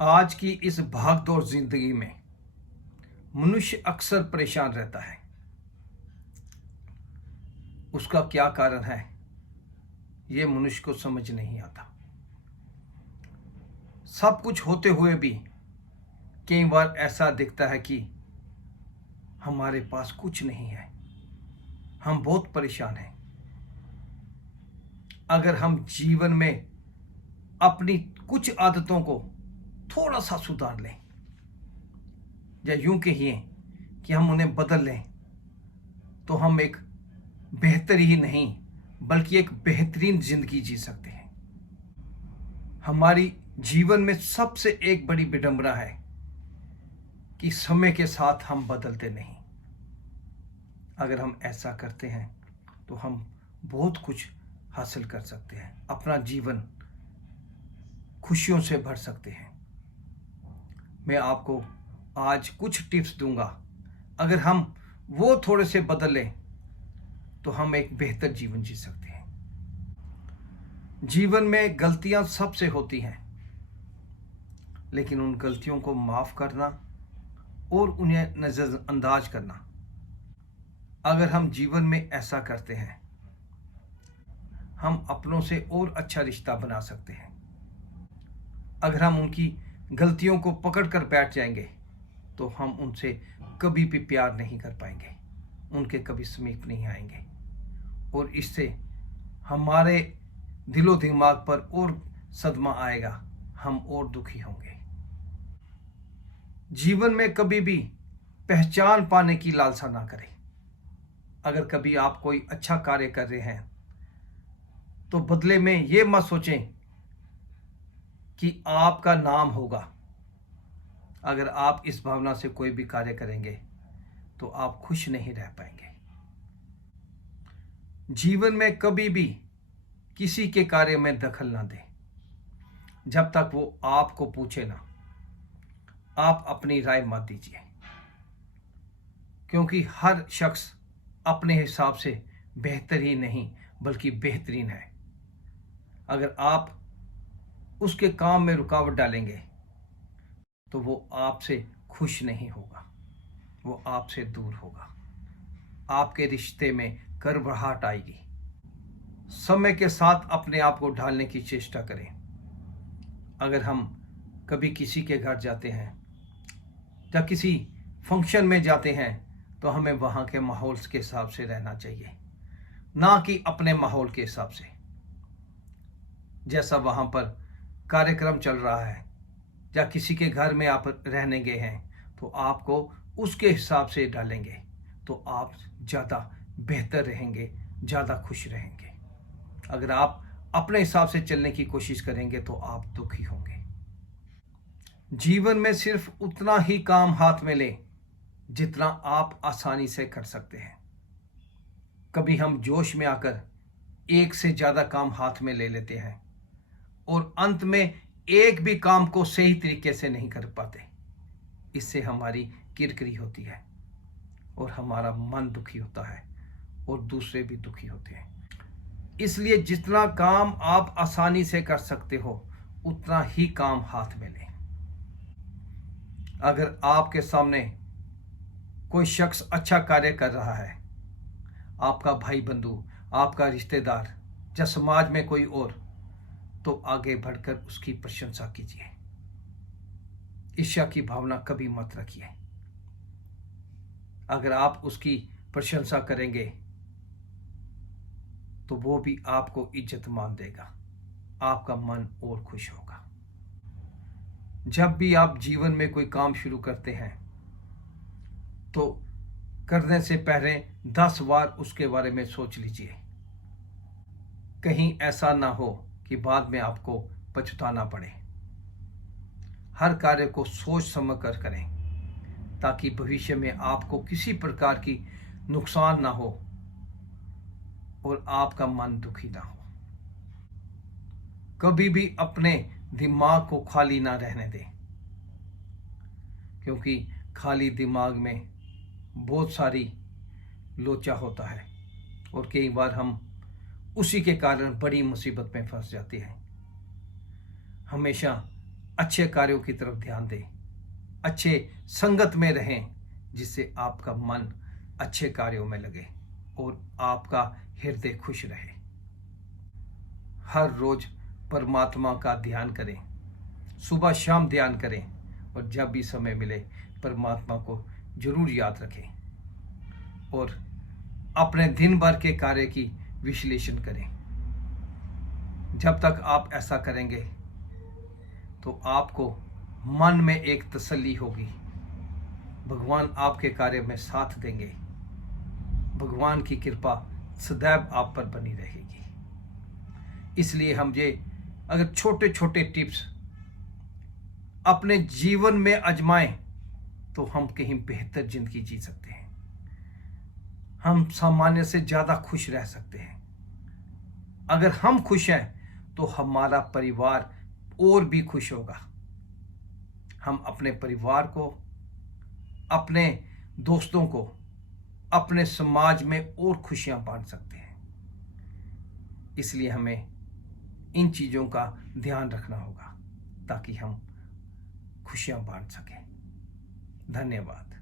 आज की इस भागदौड़ जिंदगी में मनुष्य अक्सर परेशान रहता है। उसका क्या कारण है, ये मनुष्य को समझ नहीं आता। सब कुछ होते हुए भी कई बार ऐसा दिखता है कि हमारे पास कुछ नहीं है। हम बहुत परेशान हैं। अगर हम जीवन में अपनी कुछ आदतों को थोड़ा सा सुधार लें, या यूं कहिए कि हम उन्हें बदल लें, तो हम एक बेहतर ही नहीं बल्कि एक बेहतरीन जिंदगी जी सकते हैं। हमारी जीवन में सबसे एक बड़ी विडंबना है कि समय के साथ हम बदलते नहीं। अगर हम ऐसा करते हैं तो हम बहुत कुछ हासिल कर सकते हैं, अपना जीवन खुशियों से भर सकते हैं। मैं आपको आज कुछ टिप्स दूंगा। अगर हम वो थोड़े से बदल लें तो हम एक बेहतर जीवन जी सकते हैं। जीवन में गलतियां सबसे होती हैं, लेकिन उन गलतियों को माफ करना और उन्हें नजरअंदाज करना, अगर हम जीवन में ऐसा करते हैं, हम अपनों से और अच्छा रिश्ता बना सकते हैं। अगर हम उनकी गलतियों को पकड़ कर बैठ जाएंगे तो हम उनसे कभी भी प्यार नहीं कर पाएंगे, उनके कभी समीप नहीं आएंगे, और इससे हमारे दिलो दिमाग पर और सदमा आएगा, हम और दुखी होंगे। जीवन में कभी भी पहचान पाने की लालसा ना करें। अगर कभी आप कोई अच्छा कार्य कर रहे हैं तो बदले में ये मत सोचें कि आपका नाम होगा। अगर आप इस भावना से कोई भी कार्य करेंगे तो आप खुश नहीं रह पाएंगे। जीवन में कभी भी किसी के कार्य में दखल ना दें जब तक वो आपको पूछे ना। आप अपनी राय मत दीजिए, क्योंकि हर शख्स अपने हिसाब से बेहतर ही नहीं बल्कि बेहतरीन है। अगर आप उसके काम में रुकावट डालेंगे तो वो आपसे खुश नहीं होगा, वो आपसे दूर होगा। आपके रिश्ते में कड़वाहट आएगी। समय के साथ अपने आप को ढालने की चेष्टा करें। अगर हम कभी किसी के घर जाते हैं या किसी फंक्शन में जाते हैं तो हमें वहाँ के माहौल के हिसाब से रहना चाहिए, ना कि अपने माहौल के हिसाब से। जैसा वहाँ पर कार्यक्रम चल रहा है या किसी के घर में आप रहने गए हैं तो आपको उसके हिसाब से डालेंगे तो आप ज़्यादा बेहतर रहेंगे, ज़्यादा खुश रहेंगे। अगर आप अपने हिसाब से चलने की कोशिश करेंगे तो आप दुखी होंगे। जीवन में सिर्फ उतना ही काम हाथ में लें जितना आप आसानी से कर सकते हैं। कभी हम जोश में आकर एक से ज़्यादा काम हाथ में ले लेते हैं और अंत में एक भी काम को सही तरीके से नहीं कर पाते। इससे हमारी किरकिरी होती है और हमारा मन दुखी होता है और दूसरे भी दुखी होते हैं। इसलिए जितना काम आप आसानी से कर सकते हो उतना ही काम हाथ में लें। अगर आपके सामने कोई शख्स अच्छा कार्य कर रहा है, आपका भाई बंधु, आपका रिश्तेदार या समाज में कोई और, तो आगे बढ़कर उसकी प्रशंसा कीजिए। ईर्ष्या की भावना कभी मत रखिए। अगर आप उसकी प्रशंसा करेंगे तो वो भी आपको इज्जत मान देगा, आपका मन और खुश होगा। जब भी आप जीवन में कोई काम शुरू करते हैं तो करने से पहले 10 बार उसके बारे में सोच लीजिए। कहीं ऐसा ना हो कि बाद में आपको पछताना पड़े। हर कार्य को सोच समझ कर करें ताकि भविष्य में आपको किसी प्रकार की नुकसान ना हो और आपका मन दुखी ना हो। कभी भी अपने दिमाग को खाली ना रहने दें, क्योंकि खाली दिमाग में बहुत सारी लोचा होता है और कई बार हम उसी के कारण बड़ी मुसीबत में फंस जाते हैं। हमेशा अच्छे कार्यों की तरफ ध्यान दें, अच्छे संगत में रहें, जिससे आपका मन अच्छे कार्यों में लगे और आपका हृदय खुश रहे। हर रोज परमात्मा का ध्यान करें, सुबह शाम ध्यान करें, और जब भी समय मिले परमात्मा को जरूर याद रखें और अपने दिन भर के कार्य की विश्लेषण करें। जब तक आप ऐसा करेंगे तो आपको मन में एक तसल्ली होगी, भगवान आपके कार्य में साथ देंगे, भगवान की कृपा सदैव आप पर बनी रहेगी। इसलिए हम ये अगर छोटे छोटे टिप्स अपने जीवन में आजमाएं तो हम कहीं बेहतर जिंदगी जी सकते हैं, हम सामान्य से ज़्यादा खुश रह सकते हैं। अगर हम खुश हैं तो हमारा परिवार और भी खुश होगा। हम अपने परिवार को, अपने दोस्तों को, अपने समाज में और खुशियां बांट सकते हैं। इसलिए हमें इन चीज़ों का ध्यान रखना होगा ताकि हम खुशियां बांट सकें। धन्यवाद।